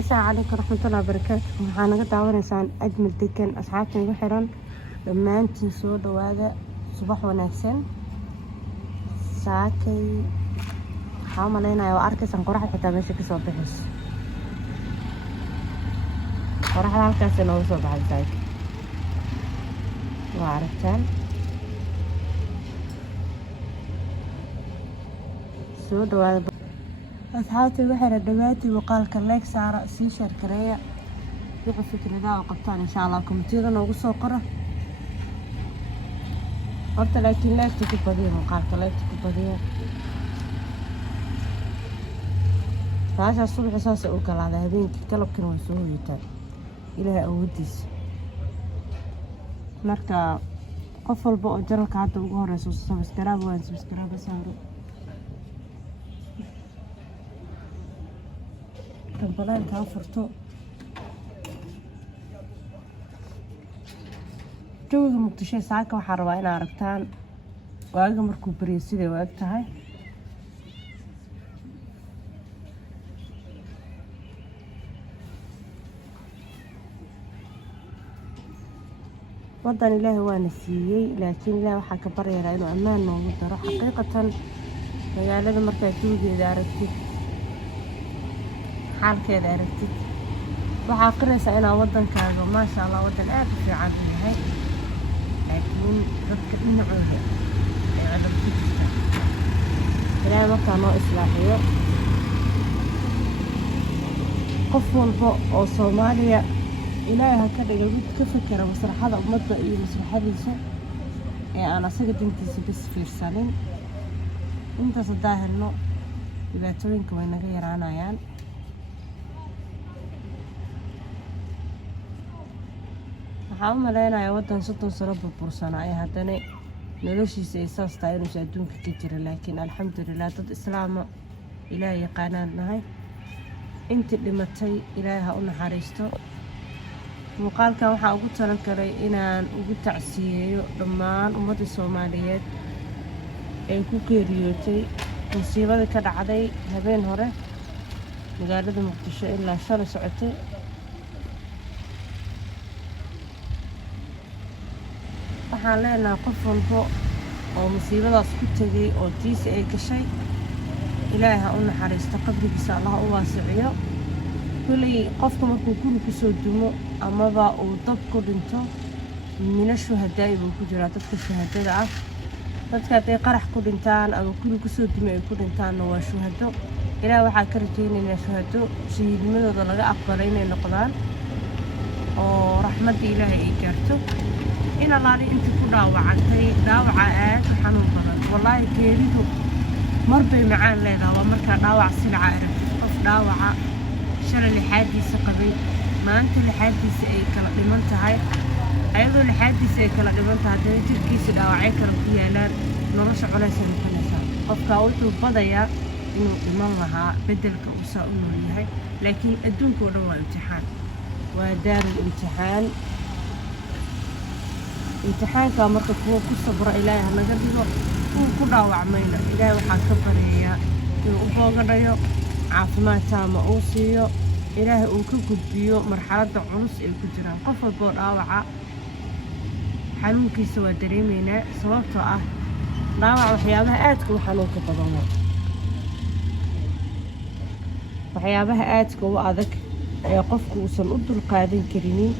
السلام عليكم ورحمة الله وبركاته. waxaan naga daawanaysaan ajmal degan asxaabta igu xiran dhammaantiin soo dhawaada subax wanaagsan. saakay waxaan maleynayaa waa arkaysan qoraxda xitaa meesha ka soo bixayso. qoraxda halkaas nooga soo baxay saakay waa aragtaan. soo dhawaada asxaabta igu xiran dhammaantiin muuqaalka like saara sii share gareeya wixii fikradaha oo qabtaan insha Allah komentiyada noogu soo qora. horta laakiin like ku badiyo muuqaalka like ku badiyo taasha subax saas u kalaada habeenkii qalabkana waa soo hoyitaan ilaahay awoodiisa. marka qof walba oo janalka hadda ugu horeyso subscribe saaro tambalaan kaa furto. jawiga muqdisho saaka waxaa rabaa inaad aragtaan waaga markuu bariyo siday u eg tahay. wadan ilaahay waana siiyey laakiin ilaahay waxaa ka baryaraa inuu ammaan noogu daro. xaqiiqatan magaalada markaa jawigeeda aragtid xaalkeeda aragtid waxaa aqrinaysaa inaa wadankaaga maasha Allah wadan aad u fiican u yahay, laakiin dadka dhinacooda ay codab ku jirtaan. ilaahay markaa noo islaaxiyo qof walba oo Soomaaliya ilaahay ha ka dhigo mid ka fikira maslaxada ummadda iyo maslaxadiisa ee aan asaga dantiisa bas fiirsanin. intaas hadaa helno dhibaatooyinka way naga yaraanayaan. waxaan u maleynayaa wadan 30 sano burbursanaya haddana noloshiisa ay saas tahay inuusan adduunka ka jira, laakiin alxamdulilah dad islaama ilaahay yaqaanaan nahay. intii dhimatay ilaahay ha u naxariisto. muuqaalkan waxaa ugu talagalay inaan ugu tacsiyeeyo dhammaan ummadda Soomaaliyeed ee ku geeriyootay musiibada ka dhacday habeen hore magaalada Muqdisho ilaa shalay socotay. waxaan leenahay qof walba oo musiibadaas ku tegay oo tiisa ay gashay ilaahay ha u naxariisto, qabrigiisa Allah u waasiciyo. kulli qofka markuu guri ku soo dumo amaba uu dab ku dhinto mina shuhadaa buu ku jiraa, dadka shuhadada ah. dadka ay qarax ku dhintaan ama guri ku soo dumay ay ku dhintaan waa shuhado. ilaahay waxaa ka rajaynaynaa shuhado shahiidnimadooda laga aqbalay inay noqdaan oo raxmadda ilaahay ay gaarto. in allaali intii ku dhaawacantay dhaawaca aad u xanuun badan. wallaahi geeridu marbay macaan leedahay waa markaa dhaawac silca arag. qof dhaawaca shalay lixaadiisa qabay maanta lixaadiisa ay kala dhiman tahay, ayadoo lixaadiisa ay kala dhiman tahay haddana jirkiisa dhaawacyo kale ku yaalaan nolosha culaysay noqonaysaa. qofkaa wuxuu badayaa inuu dhiman lahaa beddelka uu saa u nool yahay, laakiin adduunka oo dhan waa imtixaan, waa daarul imtixaan. imtixaanka marka kuwa ku sabra ilaahay ha naga dhigo, kuwa ku dhaawacmayna ilaahay waxaa ka baryayaa inuu u boogadhayo caafimaad taama uu siiyo, ilaahay uu ka gudbiyo marxaladda culus ay ku jiraan. qof walboo dhaawaca xanuunkiisa waa dareemaynaa, sababtoo ah dhaawac waxyaabaha aadka u xanuunka badan waa waxyaabaha aadka u adag ee qofku uusan u dulqaadan karinin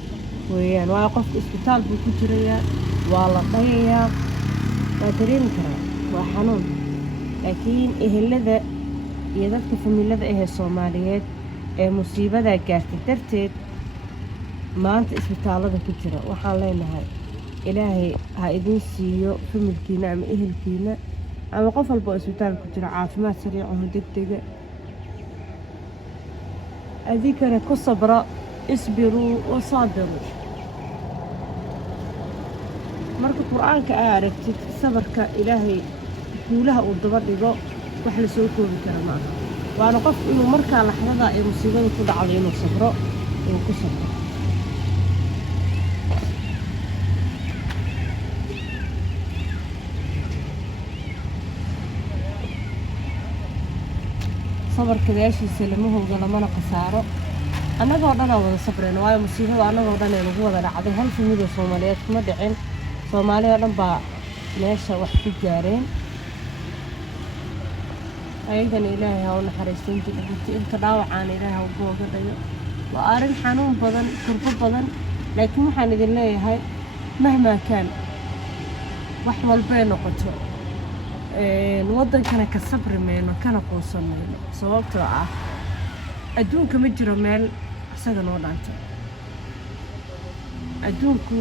weeyaan. waa qofka isbitaal buu ku jirayaa, waa la dhayayaa, waa dareemi karaa waa xanuun. laakiin ehelada iyo dadka familada ahee Soomaaliyeed ee musiibada gaartay darteed maanta isbitaalada ku jira waxaan leenahay ilaahay ha idin siiyo familkiina ama ehelkiina ama qof walba oo isbitaal ku jira caafimaad sariic oo degdega. adikana ku sabra isbiruu wasaabiru. marka qur-aanka aad aragtid sabarka ilaahay guulaha uu daba dhigo wax la soo koobi kara ma aha. waana qof inuu markaa laxdada ay musiibada ku dhacdo inuu sabro inuu ku sabro. sabarka daashiisa lama howga lamana khasaaro. annagoo dhan aan wada sabrayno waayo musiibada annagoo dhan ee nagu wada dhacday hal famid oo Soomaaliyeed kuma dhicin Soomaaliya dhan baa meesha wax ku gaareen ayagana ilaahay ha u naxariisto inta dhaawacaan ilaahay ha ugu ogadhayo waa arrin xanuun badan kurbo badan laakiin waxaan idin leeyahay mahmaa kaan wax walbay noqoto waddankana ka sabri mayno kana quusan mayno sababtoo ah adduunka ma jiro meel isaga noo dhaanta adduunku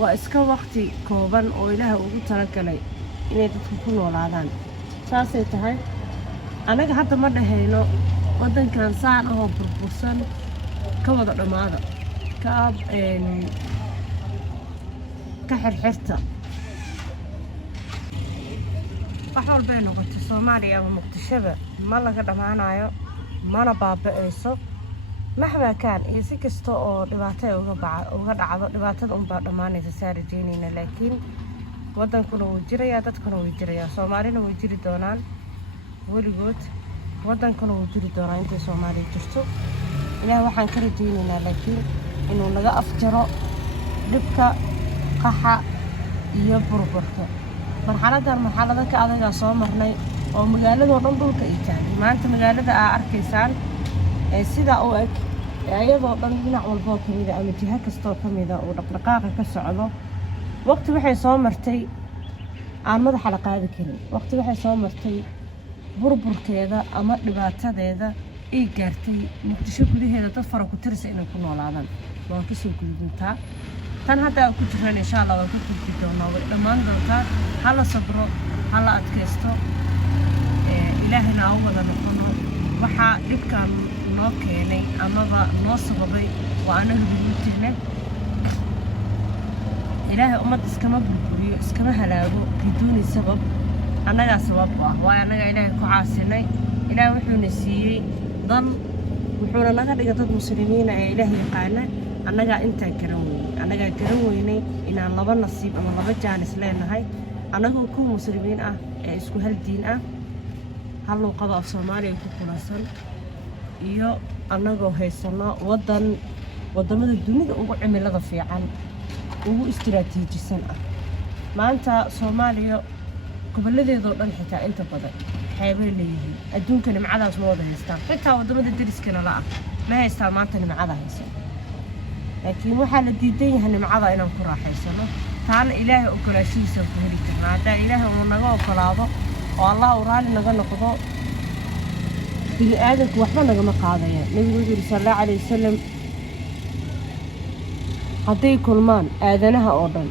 waa iska waqti kooban oo ilaahay ugu talagalay inay dadku ku noolaadaan saasay tahay anaga hadda ma dhahayno waddankan saan ahoo burbursan ka wada dhammaada ka xirxirta wax walbay noqotay Soomaaliya ama Muqdishoba ma laga dhammaanayo mana baaba'ayso mahmaa kaan iyo si kasta oo dhibaato uga dhacdo dhibaatada unbaa dhammaanaysa saa rajaynayna laakiin waddankuna wuu jirayaa dadkuna way jirayaa Soomaalina way jiri doonaan weligood waddankuna wuu jiri doonaa intay Soomaaliya jirto ilaahay waxaan ka rajaynaynaa laakiin inuu naga afjaro dhibka qaxa iyo burburka marxalada ka adagaa soo marnay oo magaaladoo dhan dhulka ay taagay maanta magaalada aa arkaysaan sidaa u eg ayadoo dhan dhinac walboo ka mida ama jiha kastoo ka mida uu dhaqdhaqaaqa ka socdo waqti waxay soo martay aan madaxa la qaadi karin waqti waxay soo martay burburkeeda ama dhibaatadeeda ay gaartay Muqdisho gudaheeda dad fara ku tirsan inay ku noolaadaan waan ka soo gudbintaa tan hadda aan ku jiraan insha Allah waan ka gudbi doonaa way dhammaan doontaa hala sabro hala adkaysto ilaahina aa wada noqono waxaa dhibkaan noo keenay amaba noo sababay waa anaga gudubtihne ilaahay ummad iskama burburiyo iskama halaago biduuni sabab annagaa sabab u ah waayo annaga ilaahay ku caasinay ilaahay wuxuuna siiyey dal wuxuuna naga dhigay dad muslimiina ee ilaahay yaqaana annagaa intaan garan weynay inaan laba nasiib ama laba jaanis leenahay annagoo ku muslimiin ah ee isku hal diin ah hal luuqado af Soomaaliya ku kulansan iyo annagoo haysano waddamada dunida ugu cimilada fiican ugu istiraatiijisan ah maanta Soomaaliya gobolladeedoo dhan xitaa inta badan xeebay leeyihiin adduunka nimcadaas ma wada haystaan xitaa waddamada deriskana la ah ma haystaan maanta nimcada haysan laakiin waxaa la diidan yahay nimcada inaan ku raaxaysano taana ilaahay ogolaashihiisa ku heli karnaa haddaan ilaahay uu naga ogolaado oo Allah uu raali naga noqdo bini aadamku waxba nagama qaadayaan nabigu wuxuu yiri sallallahu alayhi wasallam hadday kulmaan aadanaha oo dhan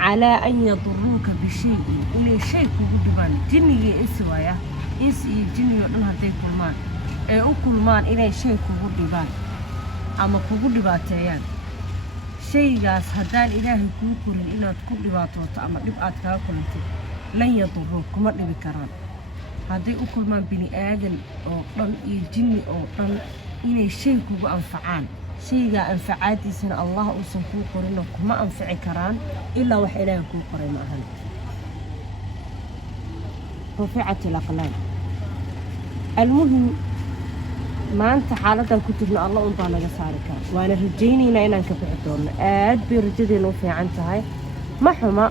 calaa an yaduruuka bishayin inay shay kugu dhibaan jinniga insi waaya insi iyo jinniga oo dhan hadday kulmaan ee u kulmaan inay shay kugu dhibaan ama kugu dhibaateeyaan shaygaas haddaan ilaahay kuu korin inaad ku dhibaatooto ama dhib aad kaga kulantid lan yaduruuk kuma dhibi karaan hadday u kulmaan bini aadan oo dhan iyo jinni oo dhan inay shay kugu anfacaan shaygaa anfacaadiisana Allah uusan kuu qorin kuma anfici karaan ilaa wax ilaahay kuu qoray ma ahan ruficat al-aqlaam المهم maanta xaaladdan ku jirno Allah un baa naga saari kara waana rajaynaynaa inaan ka bixi doono aad bay rajadeenu u fiican tahay ma xuma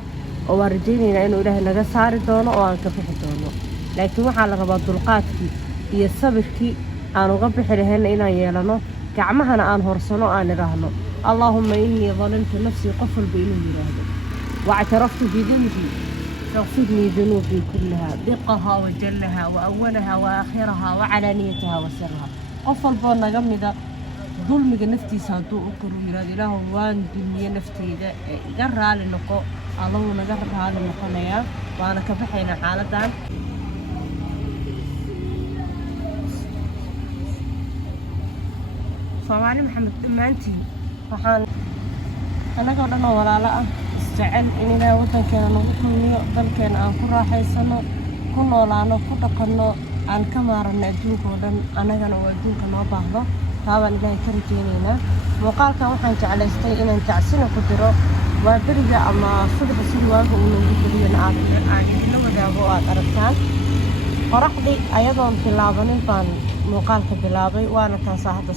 oo waan rajaynaynaa inuu ilaahay naga saari doono oo aan ka bixi doono laakiin waxaa la rabaa dulqaadkii iyo sabirkii aan uga bixi lahayna inaan yeelano gacmahana aan horsano aan idhaahno allaahumma innii dalimtu nafsii qof walba inuu yidhaahdo واعترفت بذنبي فاغفر لي ذنوبي كلها دقها وجلها وأولها وآخرها وعلانيتها وسرها قفل بونا جمدا ظلمك نفتي سادو أكرو يراد له وان دنيا نفتي ذا جرى على النقاء الله نجرب هذا النقاء وأنا كفحينا حالة فمعني محمد إمانتي فحان أنا قلنا ولا لا استعد إننا وطن كنا نقول ضل كنا أنكر راحيسنا كنا ولا نقول قلنا عن كمار النجوم ودن أنا كنا وجدون كنا بعضا هذا اللي كرجينا وقال كم حنت على استي إن تعسنا قدرة وبرجع أما صدق سلوا وإنه يقولون عادي لو ده هو أركان qoraxdii ayadoon bilaabanin baan muuqaalka bilaabay waana kaasa hadda